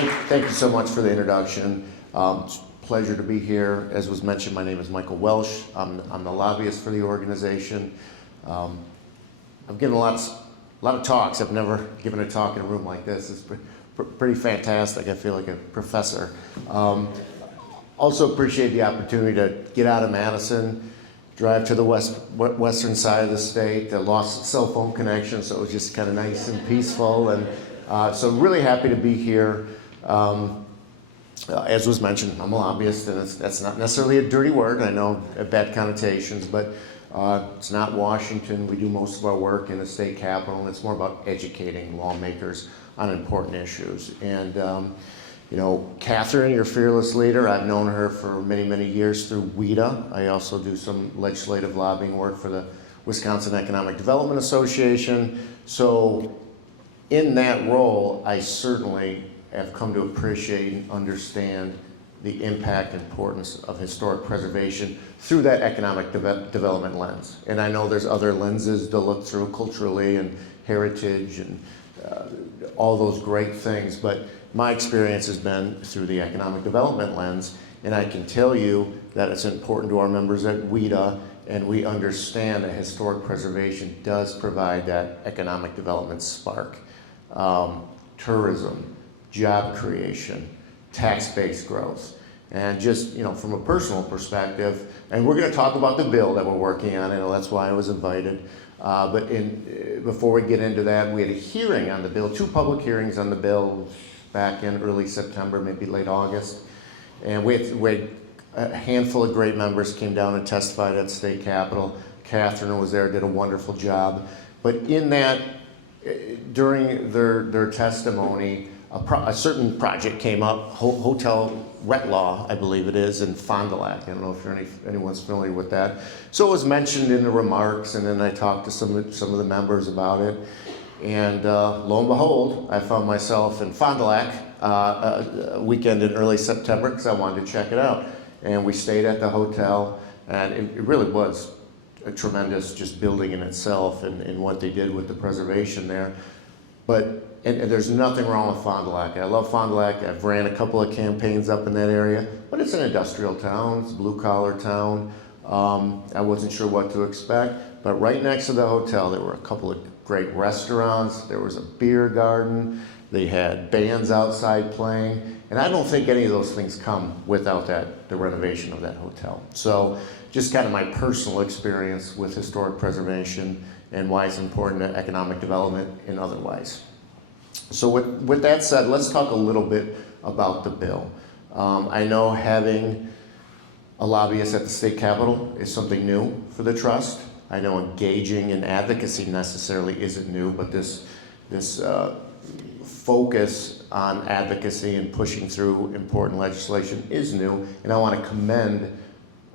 Thank you so much for the introduction. It's a pleasure to be here. As was mentioned, my name is Michael Welsh. I'm the lobbyist for the organization. I've given a lot of talks. I've never given a talk in a room like this. It's pretty fantastic. I feel like a professor. Also appreciate the opportunity to get out of Madison, drive to the western side of the state. I lost cell phone connection, so it was just kind of nice and peaceful. And so really happy to be here. As was mentioned, I'm a lobbyist, and that's not necessarily a dirty word. I know bad connotations, but it's not Washington. We do most of our work in the state capitol, and it's more about educating lawmakers on important issues. And you know, Catherine, your fearless leader, I've known her for many, many years through WEDA. I also do some legislative lobbying work for the Wisconsin Economic Development Association. So in that role, I certainly have come to appreciate and understand the impact and importance of historic preservation through that economic development lens. And I know there's other lenses to look through culturally and heritage and all those great things, but my experience has been through the economic development lens, and I can tell you that it's important to our members at WEDA, and we understand that historic preservation does provide that economic development spark. Tourism, job creation, tax-based growth. And just, you know, from a personal perspective, and we're going to talk about the bill that we're working on, I know that's why I was invited. But before we get into that, we had a hearing on the bill, 2 public hearings on the bill back in early September, maybe late August. And we had a handful of great members came down and testified at the state capitol. Catherine was there, did a wonderful job. But in that, during their testimony, a certain project came up, Hotel Retlaw, I believe it is, in Fond du Lac. I don't know if anyone's familiar with that. So it was mentioned in the remarks, and then I talked to some of the members about it. And lo and behold, I found myself in Fond du Lac a weekend in early September because I wanted to check it out. And we stayed at the hotel, and it really was a tremendous just building in itself and what they did with the preservation there. But and there's nothing wrong with Fond du Lac. I love Fond du Lac. I've ran a couple of campaigns up in that area, but it's an industrial town. It's a blue-collar town. I wasn't sure what to expect, but right next to the hotel, there were a couple of great restaurants. There was a beer garden. They had bands outside playing, and I don't think any of those things come without the renovation of that hotel. So just kind of my personal experience with historic preservation and why it's important to economic development and otherwise. So with that said, let's talk a little bit about the bill. I know having a lobbyist at the state capitol is something new for the trust. I know engaging in advocacy necessarily isn't new, but this focus on advocacy and pushing through important legislation is new, and I want to commend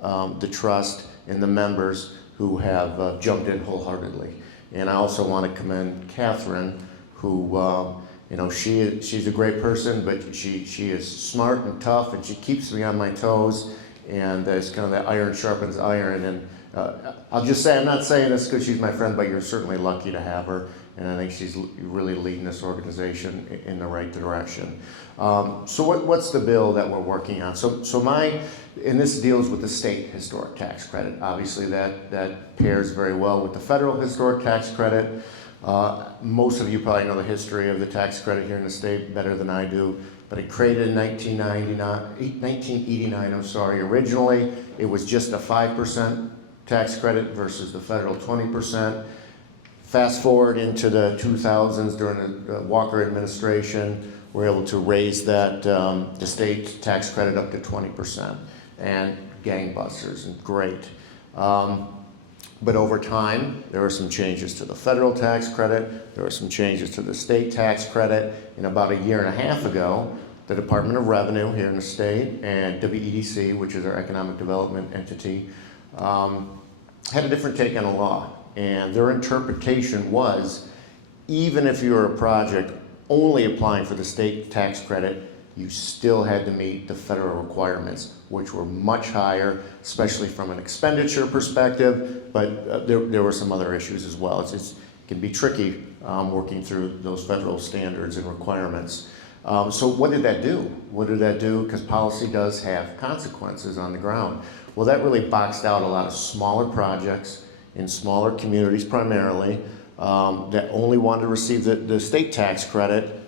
the trust and the members who have jumped in wholeheartedly. And I also want to commend Catherine, who you know, she's a great person, but she is smart and tough, and she keeps me on my toes, and it's kind of that iron sharpens iron. And I'll just say, I'm not saying this because she's my friend, but you're certainly lucky to have her, and I think she's really leading this organization in the right direction. So what's the bill that we're working on? And this deals with the state historic tax credit. Obviously that pairs very well with the federal historic tax credit. Most of you probably know the history of the tax credit here in the state better than I do, but it created in 1989, I'm sorry. Originally, it was just a 5% tax credit versus the federal 20%. Fast forward into the 2000s during the Walker administration, we're able to raise that, the state tax credit up to 20%, and gangbusters and great. But over time, there were some changes to the federal tax credit, there were some changes to the state tax credit, and about a year and a half ago, the Department of Revenue here in the state and WEDC, which is our economic development entity, had a different take on the law. And their interpretation was, even if you were a project only applying for the state tax credit, you still had to meet the federal requirements, which were much higher, especially from an expenditure perspective, but there were some other issues as well. It can be tricky working through those federal standards and requirements. So what did that do? What did that do? Because policy does have consequences on the ground. Well, that really boxed out a lot of smaller projects in smaller communities primarily that only wanted to receive the state tax credit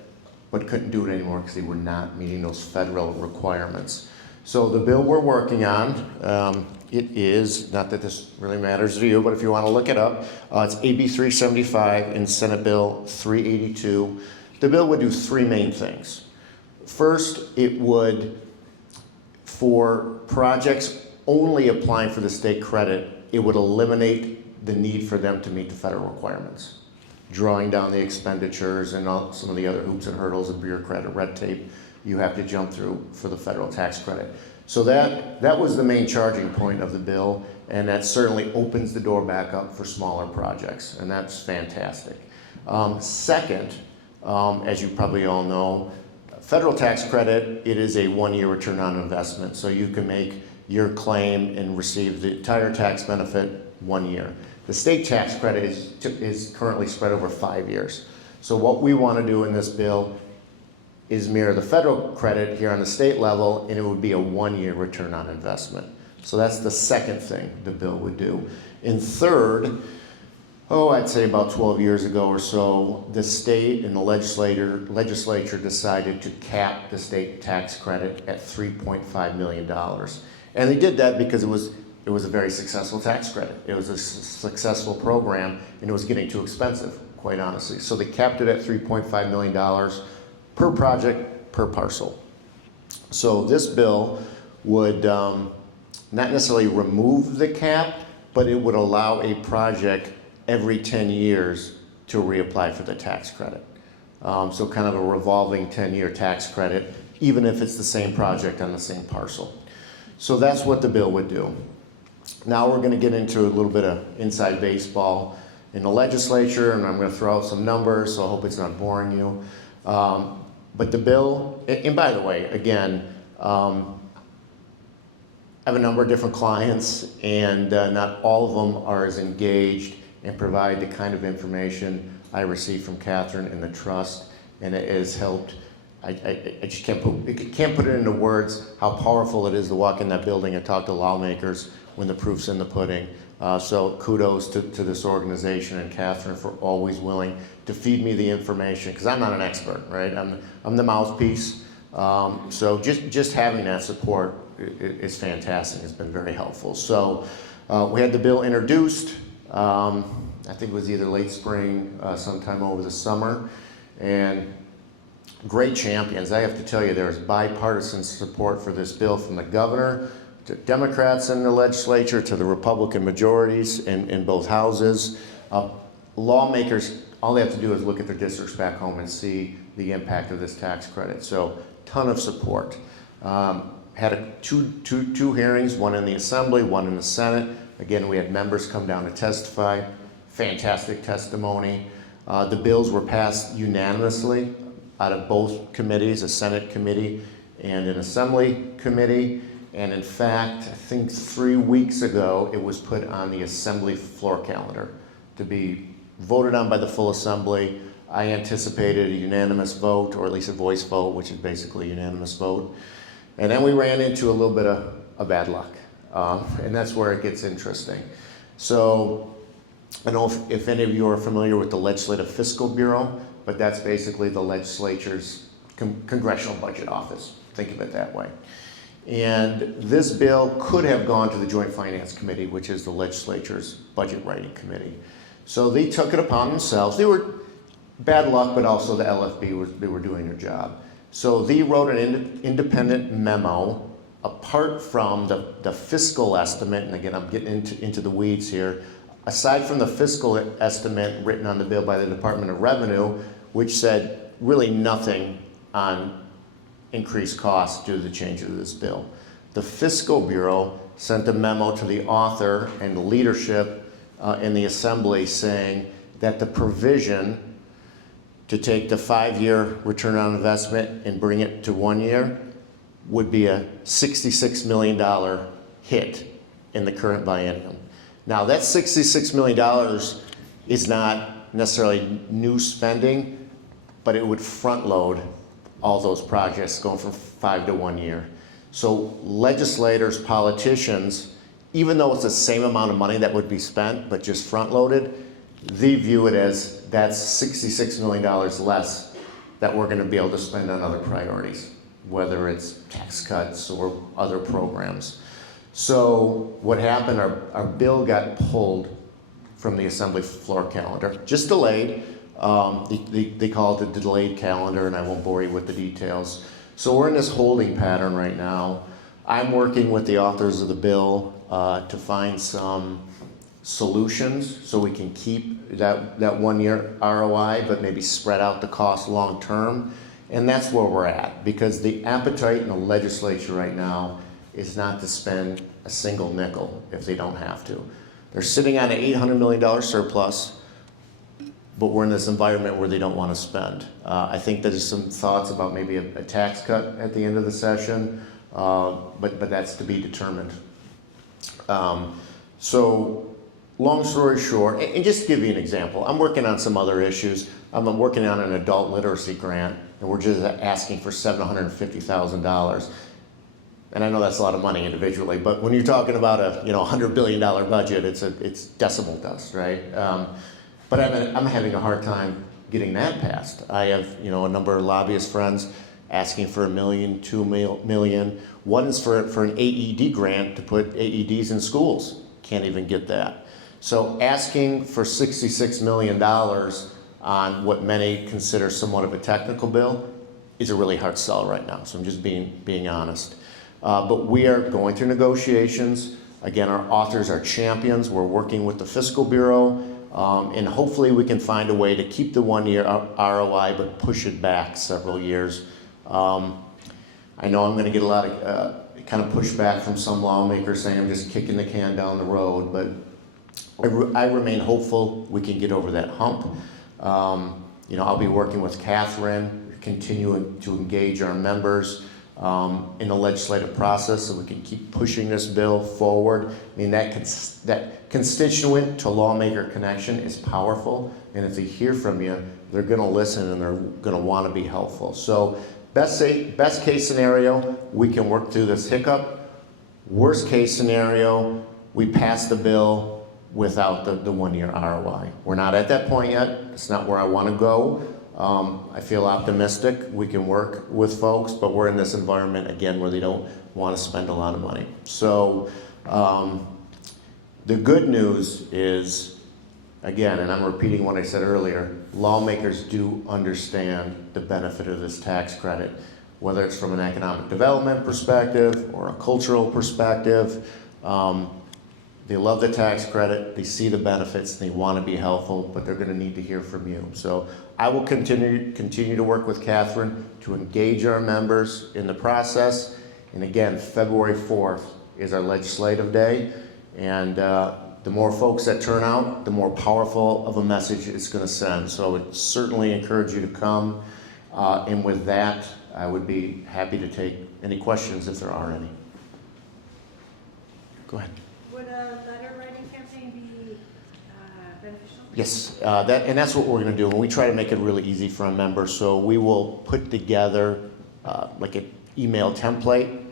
but couldn't do it anymore because they were not meeting those federal requirements. So the bill we're working on, it is, not that this really matters to you, but if you want to look it up, it's AB 375 and Senate Bill 382. The bill would do three main things. First, it would, for projects only applying for the state credit, it would eliminate the need for them to meet the federal requirements, drawing down the expenditures and some of the other hoops and hurdles and bureaucratic red tape you have to jump through for the federal tax credit. So that was the main charging point of the bill, and that certainly opens the door back up for smaller projects, and that's fantastic. Second, as you probably all know, federal tax credit, it is a one-year return on investment, so you can make your claim and receive the entire tax benefit 1 year. The state tax credit is currently spread over 5 years. So what we want to do in this bill is mirror the federal credit here on the state level, and it would be a 1 year return on investment. So that's the second thing the bill would do. And third, I'd say about 12 years ago or so, the state and the legislature decided to cap the state tax credit at $3.5 million. And they did that because it was a very successful tax credit. It was a successful program, and it was getting too expensive, quite honestly. So they capped it at $3.5 million per project, per parcel. So this bill would not necessarily remove the cap, but it would allow a project every 10 years to reapply for the tax credit. So kind of a revolving 10-year tax credit, even if it's the same project on the same parcel. So that's what the bill would do. Now we're going to get into a little bit of inside baseball in the legislature, and I'm going to throw out some numbers, so I hope it's not boring you. But the bill, and by the way, again, I have a number of different clients, and not all of them are as engaged and provide the kind of information I receive from Catherine and the trust, and it has helped. I just can't put it into words how powerful it is to walk in that building and talk to lawmakers when the proof's in the pudding. So kudos to this organization and Catherine for always willing to feed me the information, because I'm not an expert, right? I'm the mouthpiece. So just having that support is fantastic. It's been very helpful. So we had the bill introduced. I think it was either late spring, sometime over the summer, and great champions. I have to tell you, there's bipartisan support for this bill from the governor, to Democrats in the legislature, to the Republican majorities in both houses. Lawmakers, all they have to do is look at their districts back home and see the impact of this tax credit. So, ton of support. Had two hearings, one in the Assembly, one in the Senate. Again, we had members come down to testify. Fantastic testimony. The bills were passed unanimously out of both committees, a Senate committee and an Assembly committee. And in fact, I think 3 weeks ago, it was put on the Assembly floor calendar to be voted on by the full Assembly. I anticipated a unanimous vote, or at least a voice vote, which is basically a unanimous vote. And then we ran into a little bit of bad luck. And that's where it gets interesting. So I don't know if any of you are familiar with the Legislative Fiscal Bureau, but that's basically the legislature's congressional budget office. Think of it that way. And this bill could have gone to the Joint Finance Committee, which is the legislature's budget writing committee. So they took it upon themselves. They were bad luck, but also the LFB, they were doing their job. So they wrote an independent memo apart from the fiscal estimate, and again, I'm getting into the weeds here. Aside from the fiscal estimate written on the bill by the Department of Revenue, which said really nothing on increased costs due to the changes of this bill, the Fiscal Bureau sent a memo to the author and the leadership in the Assembly saying that the provision to take the 5-year return on investment and bring it to 1 year would be a $66 million hit in the current biennium. Now that $66 million is not necessarily new spending, but it would front load all those projects going from 5 to 1 year. So legislators, politicians, even though it's the same amount of money that would be spent, but just front-loaded, they view it as that's $66 million less that we're going to be able to spend on other priorities, whether it's tax cuts or other programs. So what happened, our bill got pulled from the Assembly floor calendar, just delayed. They call it the delayed calendar, and I won't bore you with the details. So we're in this holding pattern right now. I'm working with the authors of the bill to find some solutions so we can keep that 1 year ROI, but maybe spread out the cost long term. And that's where we're at, because the appetite in the legislature right now is not to spend a single nickel if they don't have to. They're sitting on an $800 million surplus, but we're in this environment where they don't want to spend. I think there's some thoughts about maybe a tax cut at the end of the session, but that's to be determined. So long story short, and just to give you an example, I'm working on some other issues. I'm working on an adult literacy grant, and we're just asking for $750,000. And I know that's a lot of money individually, but when you're talking about a $100 billion budget, it's decimal dust, right? But I'm having a hard time getting that passed. I have a number of lobbyist friends asking for $1 million, $2 million. One is for an AED grant to put AEDs in schools. Can't even get that. So asking for $66 million on what many consider somewhat of a technical bill is a really hard sell right now. So I'm just being honest. But we are going through negotiations. Again, our authors are champions. We're working with the Fiscal Bureau, and hopefully we can find a way to keep the 1 year ROI, but push it back several years. I know I'm going to get a lot of kind of pushback from some lawmakers saying I'm just kicking the can down the road, but I remain hopeful we can get over that hump. I'll be working with Catherine, continuing to engage our members in the legislative process so we can keep pushing this bill forward. I mean, that constituent to lawmaker connection is powerful, and if they hear from you, they're going to listen and they're going to want to be helpful. So best case scenario, we can work through this hiccup. Worst case scenario, we pass the bill without the 1 year ROI. We're not at that point yet. It's not where I want to go. I feel optimistic we can work with folks, but we're in this environment again where they don't want to spend a lot of money. So the good news is, again, and I'm repeating what I said earlier, lawmakers do understand the benefit of this tax credit, whether it's from an economic development perspective or a cultural perspective. They love the tax credit, they see the benefits, they want to be helpful, but they're going to need to hear from you. So I will continue to work with Catherine to engage our members in the process. And again, February 4th is our legislative day. And the more folks that turn out, the more powerful of a message it's going to send. So I would certainly encourage you to come. And with that, I would be happy to take any questions if there are any. Go ahead. Would a letter writing campaign be beneficial? Yes, and that's what we're going to do. And we try to make it really easy for our members. So we will put together like an email template,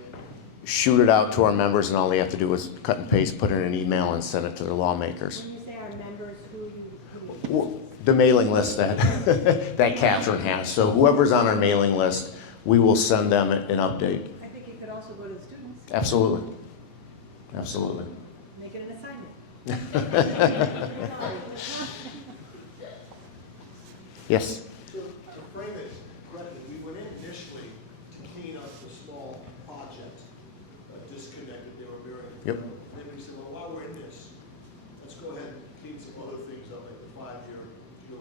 shoot it out to our members, and all they have to do is cut and paste, put it in an email, and send it to their lawmakers. When you say our members, who The mailing list that that Catherine has. So whoever's on our mailing list, we will send them an update. I think it could also go to the students. Absolutely. Absolutely. Make it an assignment. Yes. So to frame it correctly, we went in initially to clean up the small project disconnect that they were bearing. Yep. Then we said, well, while we're in this, let's go ahead and clean some other things up, like the 5 year,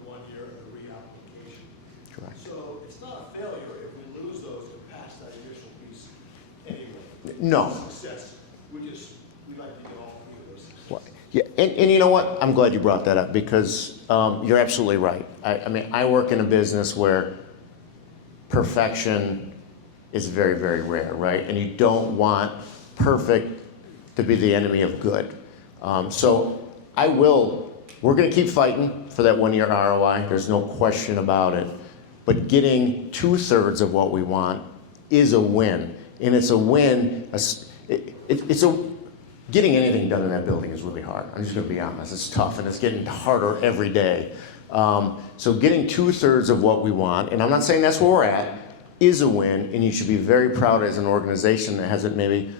1 year, and a reapplication. Correct. So it's not a failure if we lose those and pass that initial piece anyway. No. Success. We like to get all 3 of those. Well, yeah, and you know what? I'm glad you brought that up because you're absolutely right. I mean, I work in a business where perfection is very, very rare, right? And you don't want perfect to be the enemy of good. So we're going to keep fighting for that 1 year ROI. There's no question about it. but getting 2/3 of what we want is a win. And it's a win, getting anything done in that building is really hard. I'm just gonna be honest, it's tough and it's getting harder every day. So getting 2/3 of what we want, and I'm not saying that's where we're at, is a win, and you should be very proud as an organization that hasn't maybe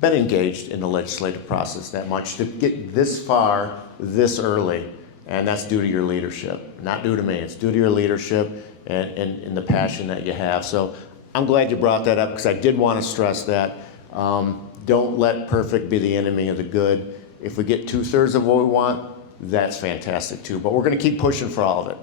been engaged in the legislative process that much to get this far, this early, and that's due to your leadership. Not due to me, it's due to your leadership and the passion that you have. So I'm glad you brought that up because I did want to stress that. Don't let perfect be the enemy of the good. If we get 2/3 of what we want, that's fantastic too. But we're going to keep pushing for all of it.